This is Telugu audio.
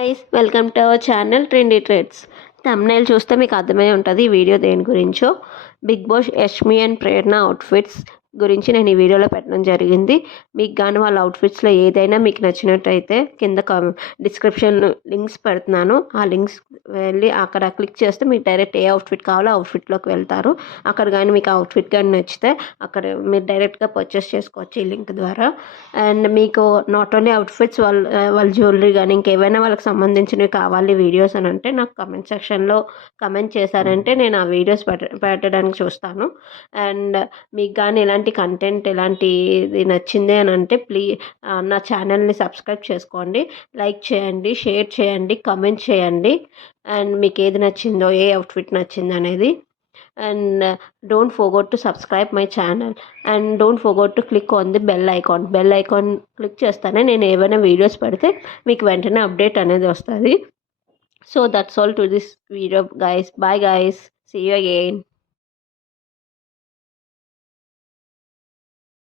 Guys welcome to our channel trendy trades. Thumbnail చూస్తే మీకు అర్థమై ఉంటుంది ఈ వీడియో దేని గురించో. Big boss Yashmi and Prerana outfits గురించి నేను ఈ వీడియోలో పెట్టడం జరిగింది. మీకు కానీ వాళ్ళ అవుట్ఫిట్స్లో ఏదైనా మీకు నచ్చినట్టయితే కింద డిస్క్రిప్షన్ లింక్స్ పెడుతున్నాను. ఆ లింక్స్ వెళ్ళి అక్కడ క్లిక్ చేస్తే మీకు డైరెక్ట్ ఏ అవుట్ఫిట్ కావాలో అవుట్ఫిట్లోకి వెళ్తారు. అక్కడ కానీ మీకు అవుట్ఫిట్ కానీ నచ్చితే అక్కడ మీరు డైరెక్ట్గా పర్చేస్ చేసుకోవచ్చు ఈ లింక్ ద్వారా. అండ్ మీకు నాట్ ఓన్లీ అవుట్ఫిట్స్ వాళ్ళ జ్యువెలరీ కానీ ఇంకేమైనా వాళ్ళకి సంబంధించినవి కావాలి వీడియోస్ అని అంటే నాకు కమెంట్ సెక్షన్లో కమెంట్ చేశారంటే నేను ఆ వీడియోస్ పెట్టడానికి చూస్తాను. అండ్ మీకు కానీ ఎలాంటి కంటెంట్ ఎలాంటిది నచ్చింది అని అంటే నా ఛానల్ని సబ్స్క్రైబ్ చేసుకోండి, లైక్ చేయండి, షేర్ చేయండి, కమెంట్ చేయండి. అండ్ మీకు ఏది నచ్చిందో ఏ అవుట్ఫిట్ నచ్చింది అనేది. And don't forget to subscribe my channel and don't forget to click on the bell icon click చేస్తానే నేను ఏమైనా వీడియోస్ పెడితే మీకు వెంటనే అప్డేట్ అనేది వస్తుంది. So that's all to this video guys. Bye guys, see you again.